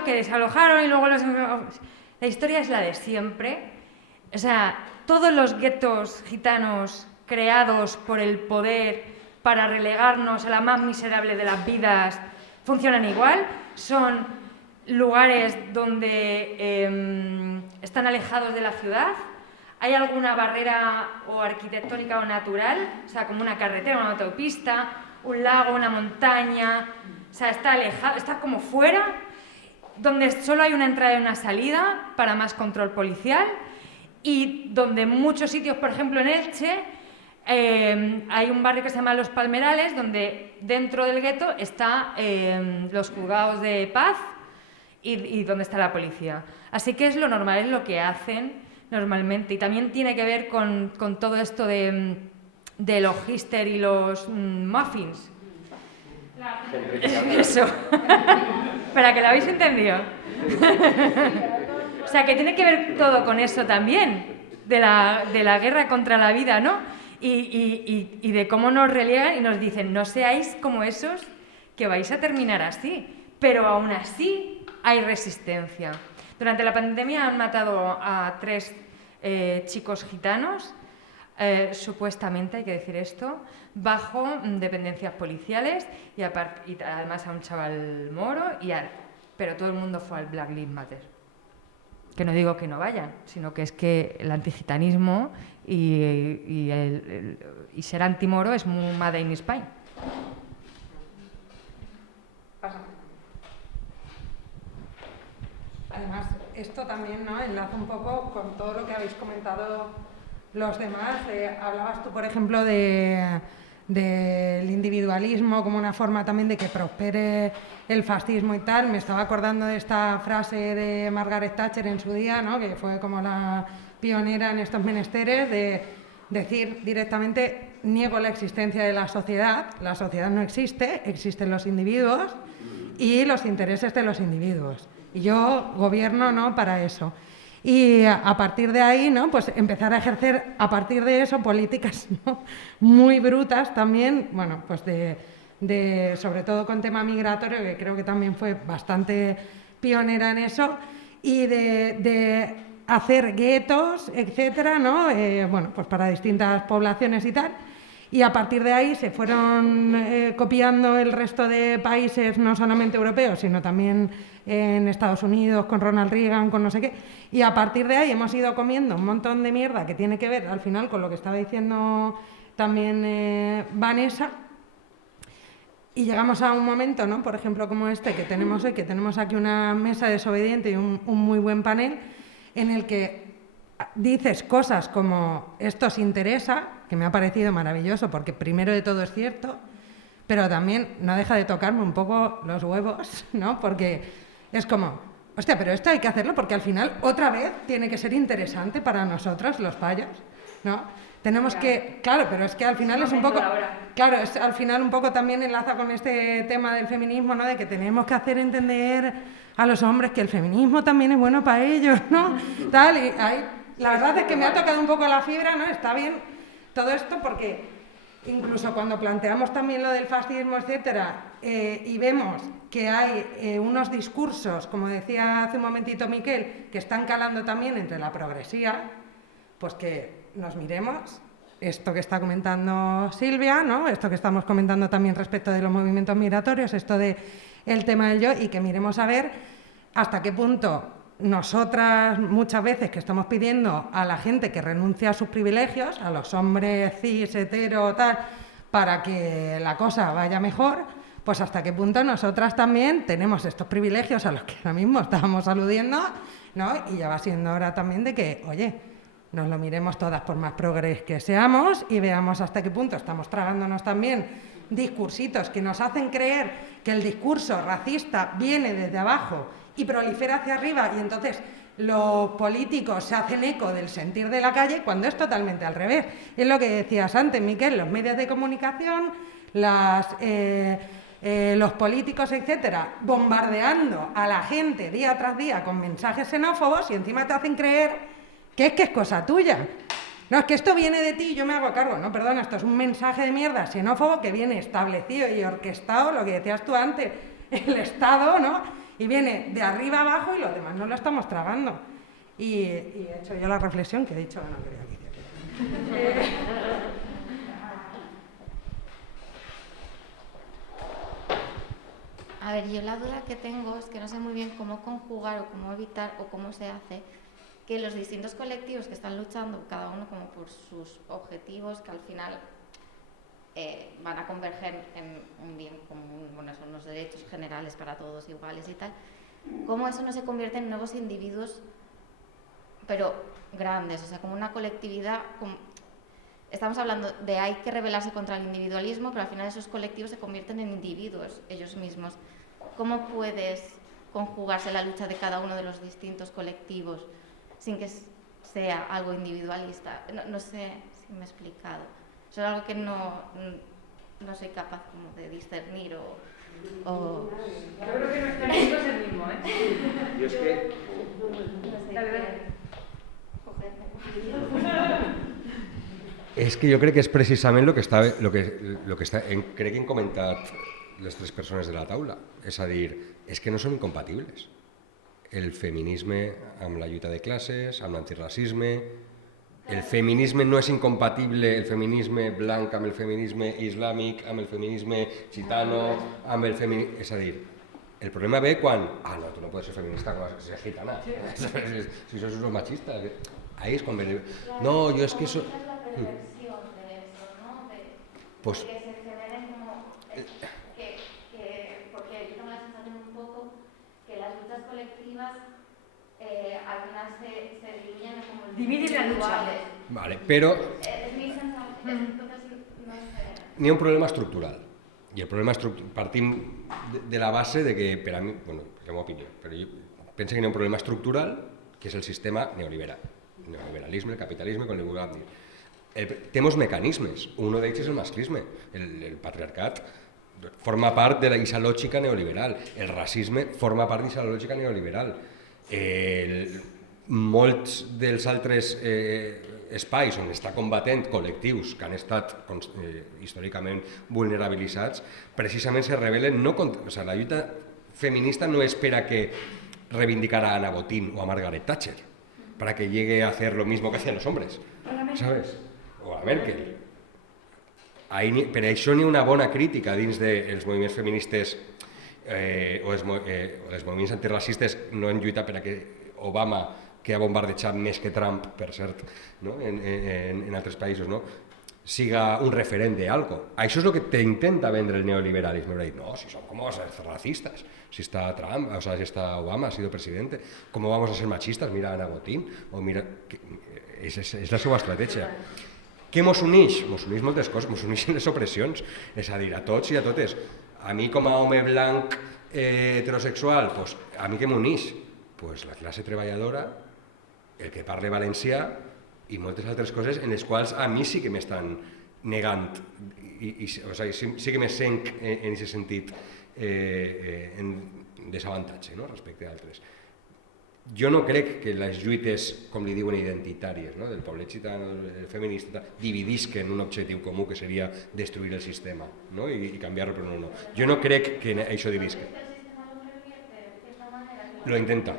sitio, que desalojaron y luego los... La historia es la de siempre. O sea, todos los guetos gitanos creados por el poder para relegarnos a la más miserable de las vidas funcionan igual. Son lugares donde están alejados de la ciudad. ¿Hay alguna barrera o arquitectónica o natural? O sea, como una carretera, una autopista, un lago, una montaña. O sea, está alejado, está como fuera, donde solo hay una entrada y una salida para más control policial, y donde en muchos sitios, por ejemplo en Elche, hay un barrio que se llama Los Palmerales, donde dentro del gueto está los juzgados de paz y donde está la policía. Así que es lo normal, es lo que hacen normalmente. Y también tiene que ver con todo esto de los Hister y los muffins. Eso. Para que lo habéis entendido. O sea, que tiene que ver todo con eso también, de la guerra contra la vida, ¿no? Y de cómo nos relegan y nos dicen, no seáis como esos que vais a terminar así. Pero aún así hay resistencia. Durante la pandemia han matado a 3 chicos gitanos, supuestamente, hay que decir esto, bajo dependencias policiales y además a un chaval moro, pero todo el mundo fue al Black Lives Matter. Que no digo que no vayan, sino que es que el antigitanismo y ser antimoro es muy made in Spain. Además, esto también, ¿no?, enlaza un poco con todo lo que habéis comentado los demás. Hablabas tú, por ejemplo, del individualismo como una forma también de que prospere el fascismo y tal. Me estaba acordando de esta frase de Margaret Thatcher en su día, ¿no?, que fue como la pionera en estos menesteres, de decir directamente: niego la existencia de la sociedad no existe, existen los individuos y los intereses de los individuos. Y yo gobierno, ¿no?, para eso. Y a partir de ahí, ¿no?, pues empezar a ejercer a partir de eso políticas, ¿no?, muy brutas también, bueno, pues sobre todo con tema migratorio, que creo que también fue bastante pionera en eso, y de hacer guetos, etcétera, ¿no?, bueno, pues para distintas poblaciones y tal. Y a partir de ahí se fueron copiando el resto de países, no solamente europeos, sino también en Estados Unidos, con Ronald Reagan, con no sé qué. Y a partir de ahí hemos ido comiendo un montón de mierda que tiene que ver, al final, con lo que estaba diciendo también Vanessa. Y llegamos a un momento, ¿no?, por ejemplo, como este que tenemos hoy, que tenemos aquí una mesa desobediente y un muy buen panel, en el que dices cosas como esto os interesa, que me ha parecido maravilloso porque primero de todo es cierto, pero también no deja de tocarme un poco los huevos, ¿no?, porque es como, hostia, pero esto hay que hacerlo porque al final otra vez tiene que ser interesante para nosotros los payos, ¿no? Tenemos que, claro, pero es que al final es un poco, claro, es al final un poco también enlaza con este tema del feminismo, ¿no?, de que tenemos que hacer entender a los hombres que el feminismo también es bueno para ellos, ¿no? Tal, y ahí, la verdad es que me ha tocado un poco la fibra, ¿no? Está bien todo esto porque incluso cuando planteamos también lo del fascismo, etcétera, y vemos que hay unos discursos, como decía hace un momentito Miquel, que están calando también entre la progresía, pues que nos miremos esto que está comentando Silvia, ¿no?, esto que estamos comentando también respecto de los movimientos migratorios, esto de el tema del yo, y que miremos a ver hasta qué punto nosotras muchas veces que estamos pidiendo a la gente que renuncie a sus privilegios, a los hombres cis, hetero, tal, para que la cosa vaya mejor, pues hasta qué punto nosotras también tenemos estos privilegios a los que ahora mismo estábamos aludiendo, ¿no? Y ya va siendo hora también de que, oye, nos lo miremos todas por más progres que seamos y veamos hasta qué punto estamos tragándonos también discursitos que nos hacen creer que el discurso racista viene desde abajo y prolifera hacia arriba, y entonces los políticos se hacen eco del sentir de la calle, cuando es totalmente al revés. Es lo que decías antes, Miquel, los medios de comunicación, los políticos, etcétera, bombardeando a la gente día tras día con mensajes xenófobos, y encima te hacen creer que es cosa tuya. No, es que esto viene de ti y yo me hago cargo. No, perdona, esto es un mensaje de mierda xenófobo que viene establecido y orquestado, lo que decías tú antes, el Estado, ¿no? y viene de arriba abajo y los demás no lo estamos tragando. Y he hecho yo la reflexión que he dicho, no quería decir. A ver, yo la duda que tengo es que no sé muy bien cómo conjugar o cómo evitar o cómo se hace que los distintos colectivos que están luchando, cada uno como por sus objetivos, que al final van a converger en un bien común, bueno, son los derechos generales para todos iguales y tal, cómo eso no se convierte en nuevos individuos, pero grandes, o sea, como una colectividad. Estamos hablando de hay que rebelarse contra el individualismo, pero al final esos colectivos se convierten en individuos ellos mismos. ¿Cómo puedes conjugarse la lucha de cada uno de los distintos colectivos sin que sea algo individualista? No sé si me he explicado. Eso es algo que no soy capaz como de discernir o... Yo creo que nuestro ejemplo es el mismo, ¿eh? Yo es que... És que jo crec que és precisament el que està crec que hem comentat les tres persones de la taula, és a dir, és que no són incompatibles. El feminisme amb la lluita de classes, amb l'antirracisme, el feminisme no és incompatible, el feminisme blanc amb el feminisme islàmic, amb el feminisme gitano, amb el feminisme... És a dir, el problema ve quan... Ah, no, tu no pots ser feminista com ser gitana. Si sos un machista. Ahí es quan ve... No, jo és que... Perversión de eso, ¿no? Pues, que se generen como porque yo tengo la sensación un poco que las luchas colectivas al final se diluyen como dividen la lucha. Vale, pero es mi sensación, entonces no sé. N'hi ha un problema estructural i el problema partim de la base de que per a mi, bueno, és la meva opinió, però jo penso que n'hi ha un problema estructural que és el sistema neoliberal, el neoliberalisme, el capitalisme, com li vulguem dir. Tenemos mecanismes, uno d'ells és el masclisme, el patriarcat forma part d'aquesta lògica neoliberal, el racisme forma part d'aquesta lògica neoliberal, molts dels altres espais on està combatent col·lectius que han estat històricament vulnerabilitzats, precisament se rebel·len no contra... O sigui, la lluita feminista no és per a que reivindicar a Ana Botín o a Margaret Thatcher, para que llegue a hacer lo mismo que hacían los hombres, ¿sabes? O a Merkel. Per això n'hi ha una bona crítica dins dels moviments feministes o els moviments antirracistes no han lluitat per a que Obama, que ha bombardejat més que Trump, per cert, no? en altres països, no? siga un referent de algo. Això és el que te intenta vendre el neoliberalisme. No, si son como racistas, si está Trump, o sea, si está Obama, ha sido presidente, ¿cómo vamos a ser machistas? Mira a Ana Botín, o mira... És la seva estratègia. Què mos uneix? Mos uneix moltes coses, mos uneixen les opressions, és a dir, a tots i a totes. A mi com a home blanc heterosexual, pues, a mi què m'uneix? Pues la classe treballadora, el que parle valencià i moltes altres coses en les quals a mi sí que m'estan negant, o sigui, sí que me senc en aquest sentit en desavantatge, no? Respecte a altres. Jo no crec que les lluites, com li diuen, identitàries, no? del poble gitano, del feminista, dividisquen un objectiu comú que seria destruir el sistema, no? I canviar-lo per un no. Jo no crec que això divisca. Lo intenta.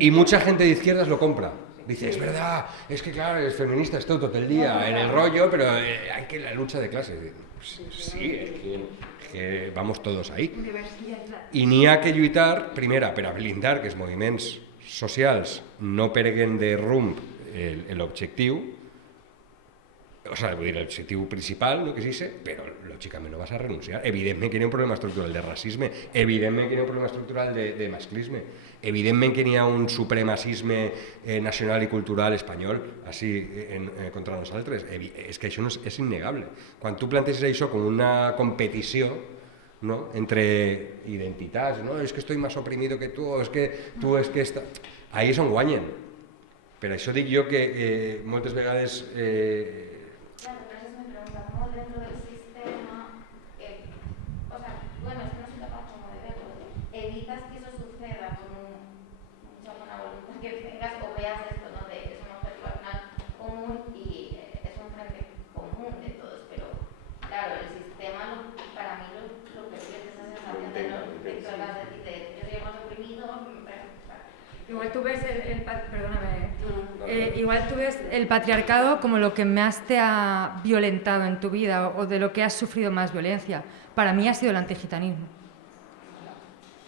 Y mucha gente de izquierdas lo compra. Dice, es verdad, es que claro, es feminista, estoy todo el día en el rollo, pero hay que la lucha de clases. Sí, es que vamos todos ahí. I n'hi ha que lluitar, primera, per a blindar que els moviments socials no perguen de rumb l'objectiu, o sigui, vull dir, l'objectiu principal, no, que és ese, però lògicament no vas a renunciar. Evidentment que hi ha un problema estructural de racisme, evidentment que hi ha un problema estructural de masclisme, evidentment que hi ha un supremacisme nacional i cultural espanyol així contra nosaltres. És que això és innegable. Quan tu planteges això com una competició, ¿no? entre identitats, ¿no? Es que estoy más oprimido que tú, es que tú es que... Ahí és on guanyen. Per això dic jo que moltes vegades... Claro, pero eso me pregunta, ¿cómo dentro del sistema, o sea, bueno, es que no soy capaz como de verlo, evitas que eso suceda con mucha buena voluntad que tengas o veas esto, ¿no? De que es un objetivo al final común y es un frente común de todos, pero claro, el sistema para mí lo pervierte esa sensación de no, de yo soy Igual tú ves igual tú ves el patriarcado como lo que más te ha violentado en tu vida o de lo que has sufrido más violencia. Para mí ha sido el antigitanismo.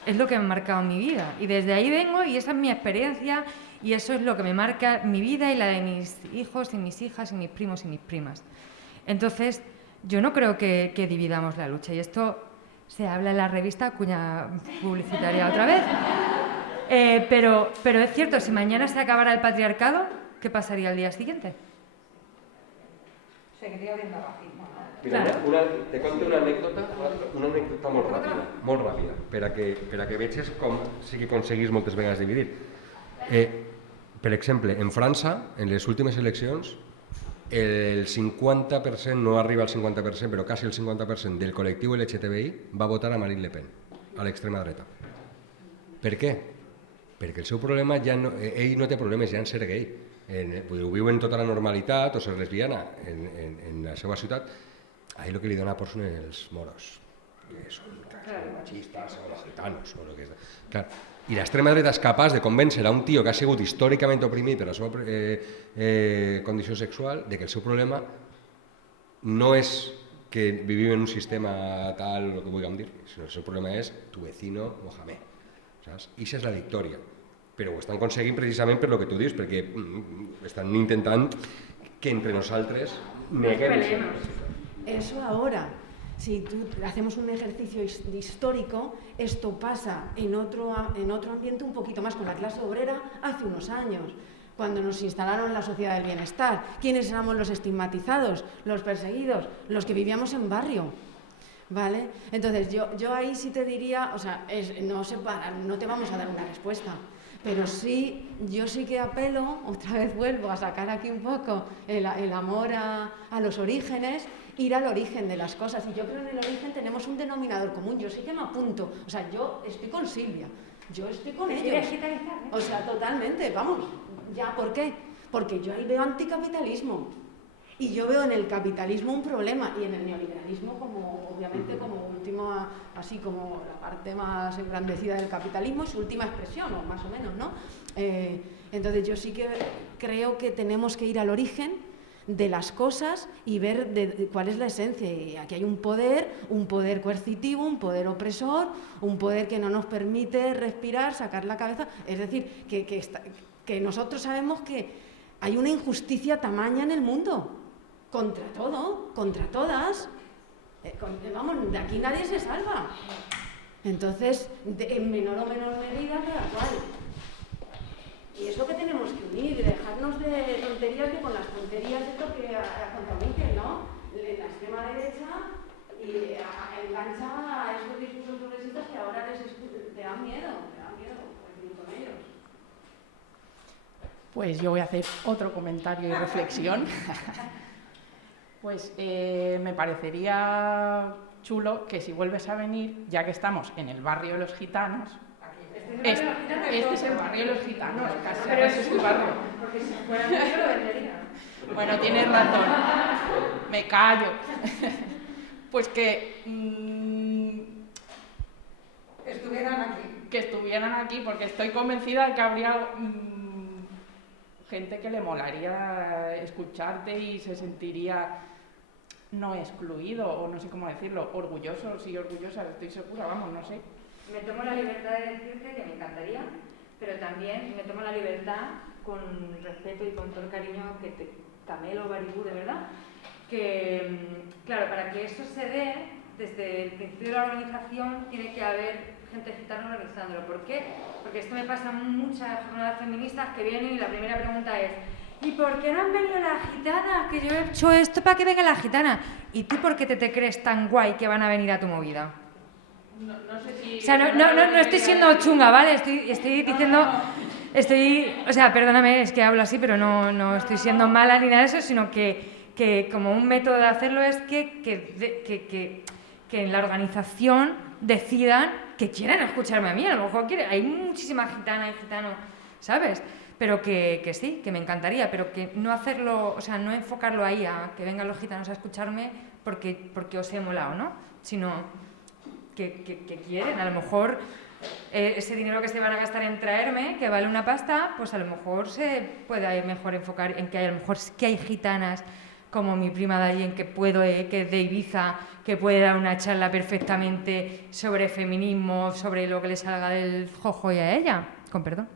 Es lo que me ha marcado mi vida. Y desde ahí vengo y esa es mi experiencia y eso es lo que me marca mi vida y la de mis hijos y mis hijas y mis primos y mis primas. Entonces, yo no creo que dividamos la lucha. Y esto se habla en la revista, cuña publicitaria otra vez. Pero es cierto, si mañana se acabara el patriarcado, ¿qué pasaría al día siguiente? Seguiría habiendo racismo, ¿no? Mira, Claro. te conto una anècdota molt ràpida, per a que vegis com sí que aconseguís moltes vegades dividir. Per exemple, en França, en les últimes eleccions, el 50%, no arriba al 50%, però quasi el 50% del col·lectiu LGTBI va votar a Marine Le Pen, a l'extrema dreta. Per què? Perquè el seu problema ja no, ell no té problemes ja en ser gay, ho viu en tota la normalitat o ser lesbiana en la seva ciutat. A ell el que li dona por són els moros, que són machistes o los gitanos o lo que és. Clar, i l'extrema dreta és capaç de convèncer a un tio que ha sigut històricament oprimit per la seva condició sexual de que el seu problema no és que vivim en un sistema tal, o el que vulguem dir, sinó que el seu problema és tu vecino Mohamed. Saps? I això és la victòria. Però ho estan aconseguint precisament per lo que tu dius, perquè estan intentant que entre nosaltres neguem això. Eso ahora, si hacemos un ejercicio histórico, esto pasa en otro ambiente un poquito más con la clase obrera hace unos años, cuando nos instalaron la sociedad del bienestar. ¿Quiénes éramos los estigmatizados, los perseguidos? Los que vivíamos en barrio. ¿Vale? Entonces yo ahí sí te diría, o sea, no te vamos a dar una respuesta, pero sí, yo sí que apelo, otra vez vuelvo a sacar aquí un poco el amor a los orígenes, ir al origen de las cosas, y yo creo que en el origen tenemos un denominador común. Yo sí que me apunto, o sea, yo estoy con Silvia, yo estoy con ellos, o sea, totalmente, vamos, ya, ¿por qué? Porque yo ahí veo anticapitalismo. Y yo veo en el capitalismo un problema y en el neoliberalismo como, obviamente, como última, así como la parte más engrandecida del capitalismo y su última expresión, o más o menos, ¿no? Entonces yo sí que creo que tenemos que ir al origen de las cosas y ver cuál es la esencia. Y aquí hay un poder coercitivo, un poder opresor, un poder que no nos permite respirar, sacar la cabeza. Es decir, que nosotros sabemos que hay una injusticia tamaña en el mundo. Contra todo, contra todas. Vamos, de aquí nadie se salva. Entonces, en menor o menor medida, cada cual. Y es lo que tenemos que unir, dejarnos de tonterías, que con las tonterías es lo que contaminen, ¿no? La extrema derecha y engancha a esos discursos progresistas que ahora te dan miedo coincidir con ellos. Pues yo voy a hacer otro comentario y reflexión. Pues me parecería chulo que si vuelves a venir, ya que estamos en el barrio de los gitanos, este es el barrio de los gitanos, casi es su barrio. Porque si fuera mío lo vendería. Bueno, tienes razón, me callo. Pues que estuvieran aquí, porque estoy convencida de que habría gente que le molaría escucharte y se sentiría no excluido, o no sé cómo decirlo, orgulloso, sí, orgullosa, estoy segura, vamos, no sé. Me tomo la libertad de decirte que me encantaría, pero también me tomo la libertad, con respeto y con todo el cariño que te camelo, Baribú, de verdad, que, claro, para que eso se dé, desde el principio de la organización tiene que haber gente gitana organizándolo. ¿Por qué? Porque esto me pasa en muchas jornadas feministas que vienen y la primera pregunta es: ¿y por qué no han venido las gitanas? Que yo he hecho esto para que vengan las gitanas. ¿Y tú por qué te crees tan guay que van a venir a tu movida? No sé si... O sea, no estoy siendo chunga, ¿vale? Estoy diciendo... o sea, perdóname, es que hablo así, pero no estoy siendo mala ni nada de eso, sino que como un método de hacerlo es que en la organización decidan que quieren escucharme a mí. A lo mejor hay muchísima gitana y gitano, ¿sabes? Pero que sí, que me encantaría, pero que no hacerlo, o sea, no enfocarlo ahí a que vengan los gitanos a escucharme porque os he molado, ¿no? Sino que quieren, a lo mejor ese dinero que se van a gastar en traerme, que vale una pasta, pues a lo mejor se puede mejor enfocar en que a lo mejor sí que hay gitanas como mi prima de allí, en que que es de Ibiza, que puede dar una charla perfectamente sobre feminismo, sobre lo que le salga del jojo y a ella, con perdón.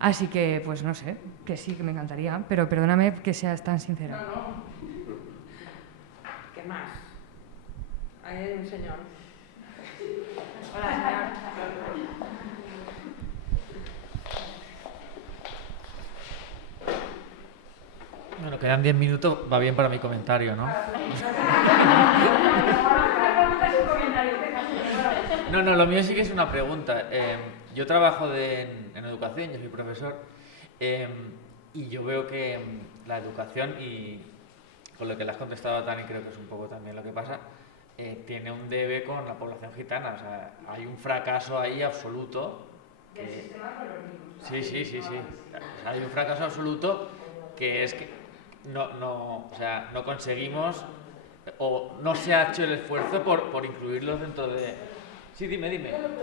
Así que, pues no sé, que sí, que me encantaría, pero perdóname que seas tan sincera. No. ¿Qué más? Ahí hay un señor. Hola, señor. Bueno, quedan 10 minutos, va bien para mi comentario, ¿no? No, lo mío sí que es una pregunta. Yo trabajo en educación, yo soy profesor, y yo veo que la educación, y con lo que le has contestado a Tani, creo que es un poco también lo que pasa, tiene un debe con la población gitana. O sea, hay un fracaso ahí absoluto. Del sistema colonial. Sí. O sea, hay un fracaso absoluto que es que no conseguimos, o no se ha hecho el esfuerzo por incluirlos dentro de... Sí, dime. Perdón,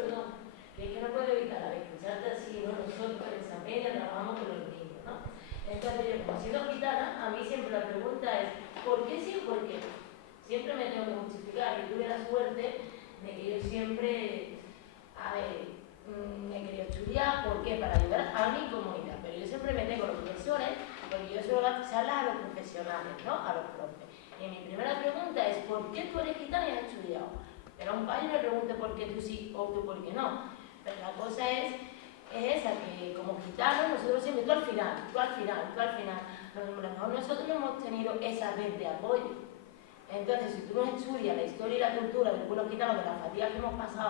que es que no puedo evitar escucharte así, ¿no? Nosotros en esa media trabajamos con los niños, ¿no? Entonces yo, como siendo gitana, a mí siempre la pregunta es, ¿por qué sí o por qué no? Siempre me tengo que justificar, y tuve la suerte de que yo siempre, me quería estudiar, ¿por qué? Para ayudar a mi comunidad, pero yo siempre me tengo los profesores, porque yo suelo dar charlas a los profesionales, ¿no? A los profes. Y mi primera pregunta es, ¿por qué tú eres gitana y has estudiado? Pero a un padre me pregunte por qué tú sí o tú por qué no. Pero la cosa es esa, que como gitanos nosotros siempre, tú al final. A lo mejor nosotros no hemos tenido esa red de apoyo. Entonces, si tú no estudias la historia y la cultura del pueblo gitano, de las fatigas que hemos pasado,